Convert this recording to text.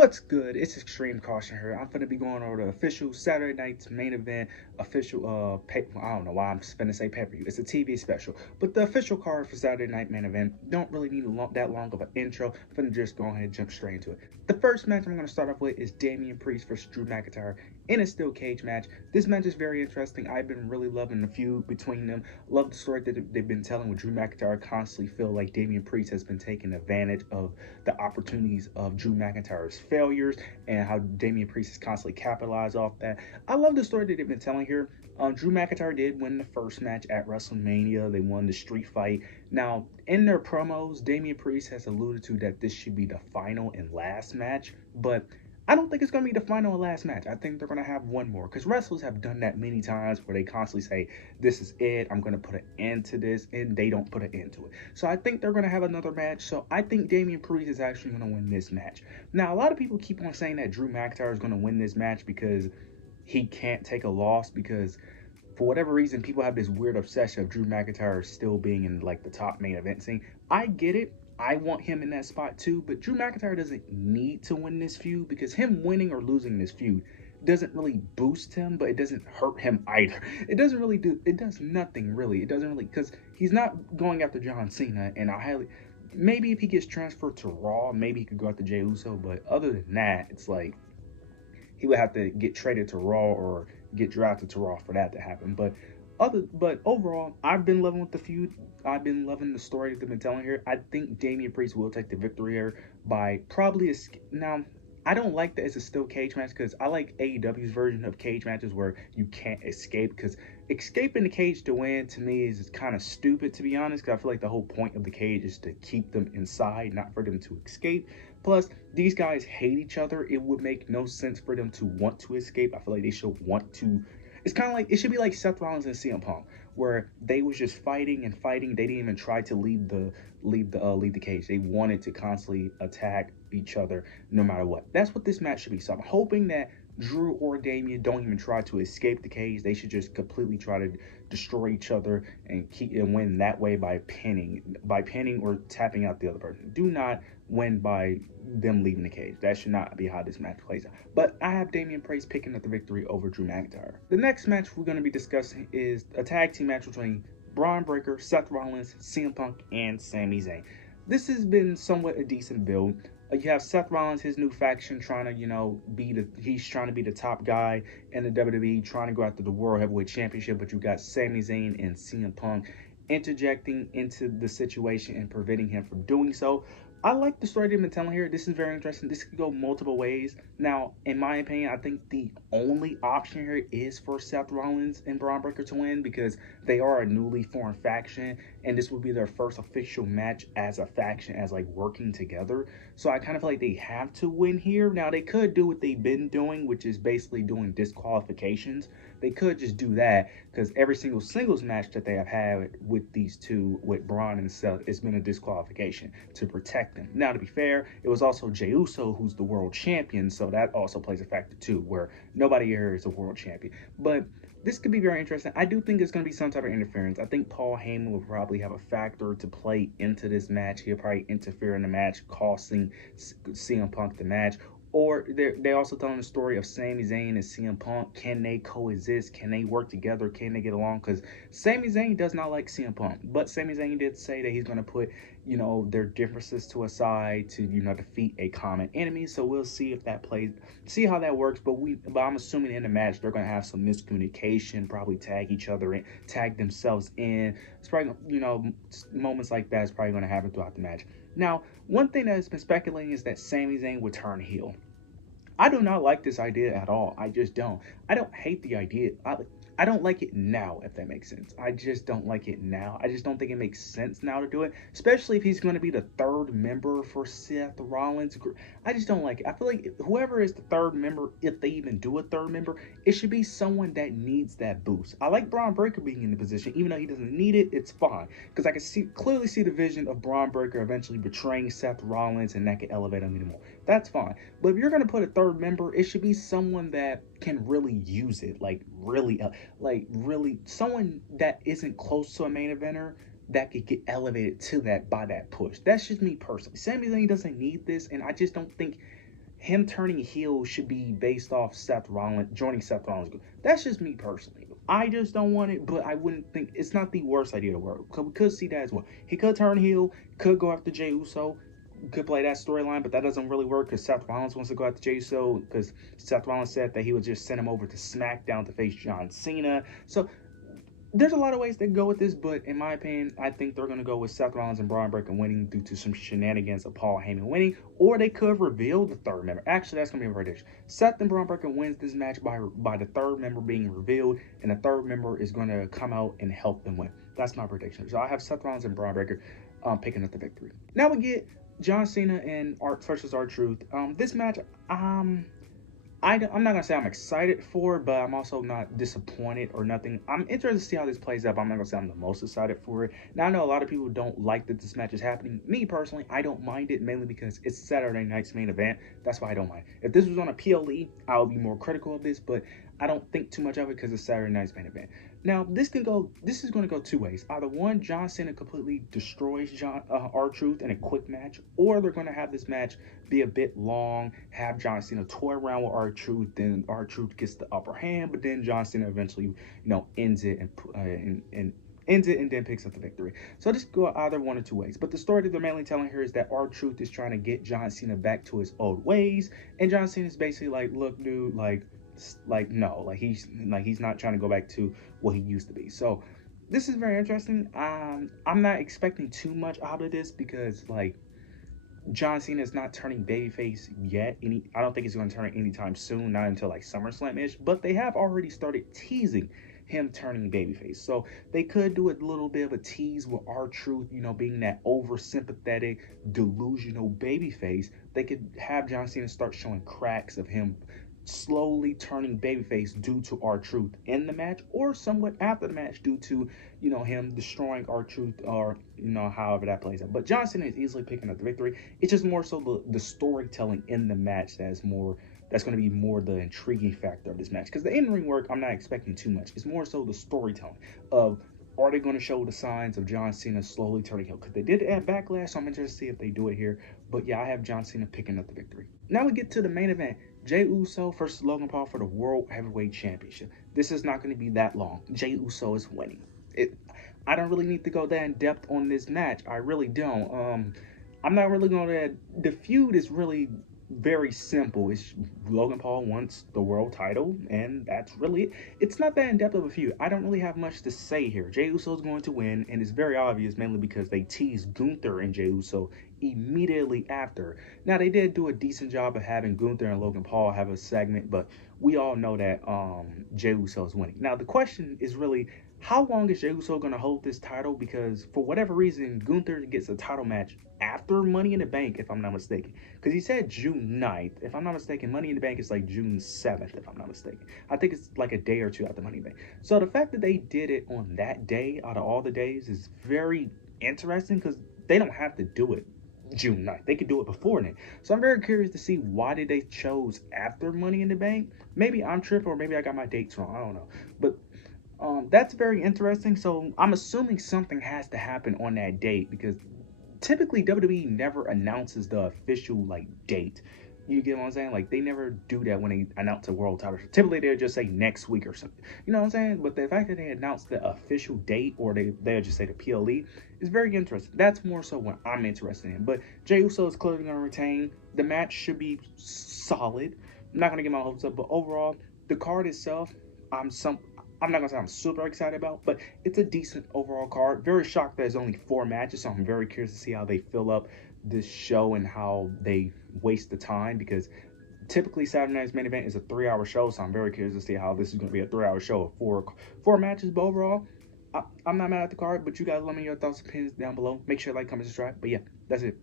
What's good? It's Extreme Caution here. I'm gonna be going over the official Saturday night's main event, official I don't know why I'm just gonna say pay-per-view. It's a TV special, but the official card for Saturday night main event don't really need that long of an intro. I'm gonna just go ahead and jump straight into it. The first match I'm gonna start off with is Damian Priest versus Drew McIntyre in a steel cage match. This match is very interesting. I've been really loving the feud between them. Love the story that they've been telling with Drew McIntyre. Constantly feel like Damian Priest has been taking advantage of the opportunities of Drew McIntyre's failures and how Damian Priest has constantly capitalized off that. I love the story that they've been telling here. Drew McIntyre did win the first match at WrestleMania. They won the street fight. Now, in their promos, Damian Priest has alluded to that this should be the final and last match, but I don't think it's going to be the final and last match. I think they're going to have one more because wrestlers have done that many times where they constantly say, this is it, I'm going to put an end to this, and they don't put an end to it. So I think they're going to have another match. So I think Damian Priest is actually going to win this match. Now, a lot of people keep on saying that Drew McIntyre is going to win this match because he can't take a loss because for whatever reason, people have this weird obsession of Drew McIntyre still being in like the top main event scene. I get it. I want him in that spot too, but Drew McIntyre doesn't need to win this feud because him winning or losing this feud doesn't really boost him, but it doesn't hurt him either. It does nothing really. It doesn't really, because he's not going after John Cena, and maybe if he gets transferred to Raw, maybe he could go after Jey Uso, but other than that, it's like, he would have to get traded to Raw or get drafted to Raw for that to happen. But overall, I've been loving with the feud. I've been loving the story that they've been telling here. I think Damian Priest will take the victory here by probably now. I don't like that it's a steel cage match because I like AEW's version of cage matches where you can't escape, because escaping the cage to win to me is kind of stupid, to be honest, because I feel like the whole point of the cage is to keep them inside, not for them to escape. Plus, these guys hate each other. It would make no sense for them to want to escape. I feel like they should want to. It's kind of like, it should be like Seth Rollins and CM Punk, where they was just fighting and fighting. They didn't even try to leave the cage. They wanted to constantly attack each other no matter what. That's what this match should be. So I'm hoping that Drew or Damian don't even try to escape the cage. They should just completely try to destroy each other and win that way by pinning or tapping out the other person. Do not win by them leaving the cage. That should not be how this match plays out. But I have Damian Priest picking up the victory over Drew McIntyre. The next match we're going to be discussing is a tag team match between Braun Breaker, Seth Rollins, CM Punk, and Sami Zayn. This has been somewhat a decent build. You have Seth Rollins, his new faction, trying to, he's trying to be the top guy in the WWE, trying to go after the World Heavyweight Championship, but you got Sami Zayn and CM Punk interjecting into the situation and preventing him from doing so. I like the story they've been telling here. This is very interesting. This could go multiple ways. Now, in my opinion, I think the only option here is for Seth Rollins and Braun Breaker to win because they are a newly formed faction, and this will be their first official match as a faction, as like working together. So I kind of feel like they have to win here. Now, they could do what they've been doing, which is basically doing disqualifications. They could just do that because every single singles match that they have had with these two, with Braun and Seth, it's been a disqualification to protect them. Now, to be fair, it was also Jey Uso who's the world champion, so that also plays a factor too, where nobody here is a world champion. But this could be very interesting. I do think it's going to be some type of interference. I think Paul Heyman will probably have a factor to play into this match. He'll probably interfere in the match, costing CM Punk the match. Or they also telling the story of Sami Zayn and CM Punk. Can they coexist? Can they work together? Can they get along? Because Sami Zayn does not like CM Punk. But Sami Zayn did say that he's going to put, their differences to a side to, defeat a common enemy. So we'll see if that see how that works. But I'm assuming in the match, they're going to have some miscommunication, probably tag each other in, tag themselves in. It's probably, moments like that is probably going to happen throughout the match. Now, one thing that has been speculating is that Sami Zayn would turn heel. I do not like this idea at all. I just don't. I don't hate the idea. I don't like it now, if that makes sense. I just don't like it now. I just don't think it makes sense now to do it, especially if he's going to be the third member for Seth Rollins. I just don't like it. I feel like whoever is the third member, if they even do a third member, it should be someone that needs that boost. I like Braun Breaker being in the position. Even though he doesn't need it, it's fine. Because I can clearly see the vision of Braun Breaker eventually betraying Seth Rollins, and that can elevate him anymore. That's fine. But if you're going to put a third member, it should be someone that can really use it, like really someone that isn't close to a main eventer that could get elevated to that by that push. That's just me personally. Sami Zayn doesn't need this, and I just don't think him turning heel should be based off Seth Rollins joining Seth Rollins. That's just me personally. I just don't want it, but I wouldn't think it's not the worst idea in the world. We could see that as well. He could turn heel, could go after Jey Uso, could play that storyline, but that doesn't really work because Seth Rollins wants to go after Jey Uso because Seth Rollins said that he would just send him over to SmackDown to face John Cena. So there's a lot of ways they can go with this, but in my opinion, I think they're going to go with Seth Rollins and Braun Breaker winning due to some shenanigans of Paul Heyman winning, or they could reveal the third member. Actually, that's going to be a prediction. Seth and Braun Breaker wins this match by the third member being revealed, and the third member is going to come out and help them win. That's my prediction. So I have Seth Rollins and Braun Breaker picking up the victory. Now we get John Cena and Art versus R-Truth. This match, I'm not going to say I'm excited for it, but I'm also not disappointed or nothing. I'm interested to see how this plays out, but I'm not going to say I'm the most excited for it. Now, I know a lot of people don't like that this match is happening. Me, personally, I don't mind it, mainly because it's Saturday night's main event. That's why I don't mind. If this was on a PLE, I would be more critical of this, but I don't think too much of it because it's Saturday night's main event. Now, this is going to go two ways. Either one, John Cena completely destroys R-Truth in a quick match, or they're going to have this match be a bit long, have John Cena toy around with R-Truth, then R-Truth gets the upper hand, but then John Cena eventually, ends it and ends it and then picks up the victory. So this go either one or two ways. But the story that they're mainly telling here is that R-Truth is trying to get John Cena back to his old ways, and John Cena is basically like, look, dude, no, he's not trying to go back to what he used to be. So this is very interesting. I'm not expecting too much out of this because John Cena is not turning babyface yet. I don't think he's going to turn it anytime soon, not until SummerSlam-ish. But they have already started teasing him turning babyface. So they could do a little bit of a tease with R-Truth, being that over-sympathetic, delusional babyface. They could have John Cena start showing cracks of him slowly turning babyface due to R-Truth in the match, or somewhat after the match due to him destroying R-Truth, or however that plays out. But John Cena is easily picking up the victory. It's just more so the storytelling in the match that's going to be more the intriguing factor of this match, because the in-ring work I'm not expecting too much. It's more so the storytelling of, are they going to show the signs of John Cena slowly turning heel? Because they did it at Backlash, so I'm interested to see if they do it here. But yeah, I have John Cena picking up the victory. Now we get to the main event. Jey Uso versus Logan Paul for the World Heavyweight Championship. This is not going to be that long. Jey Uso is winning. I don't really need to go that in depth on this match. I really don't. I'm not really going to. The feud is really very simple. It's Logan Paul wants the world title, and that's really it. It's not that in depth of a feud. I don't really have much to say here. Jey Uso is going to win, and it's very obvious, mainly because they teased Gunther and Jey Uso immediately after. Now, they did do a decent job of having Gunther and Logan Paul have a segment, but we all know that Jey Uso is winning. Now, the question is really, how long is Jey Uso going to hold this title? Because for whatever reason, Gunther gets a title match after Money in the Bank, if I'm not mistaken. Because he said June 9th. If I'm not mistaken, Money in the Bank is June 7th, if I'm not mistaken. I think it's a day or two after Money in the Bank. So the fact that they did it on that day out of all the days is very interesting, because they don't have to do it June 9th. They could do it before then. So I'm very curious to see why did they chose after Money in the Bank. Maybe I'm tripping, or maybe I got my dates wrong. I don't know. But that's very interesting. So I'm assuming something has to happen on that date, because typically WWE never announces the official date. You get what I'm saying? They never do that when they announce a world title. Typically, they'll just say next week or something. You know what I'm saying? But the fact that they announce the official date, or they'll just say the PLE, is very interesting. That's more so what I'm interested in. But Jey Uso is clearly going to retain. The match should be solid. I'm not going to get my hopes up, but overall, the card itself, I'm not going to say I'm super excited about, but it's a decent overall card. Very shocked that there's only 4 matches, so I'm very curious to see how they fill up this show and how they waste the time, because typically Saturday night's main event is a 3-hour show, so I'm very curious to see how this is going to be a 3-hour show of four matches. But overall, I'm not mad at the card, but you guys let me know your thoughts and opinions down below. Make sure to like, comment, subscribe. But yeah, that's it.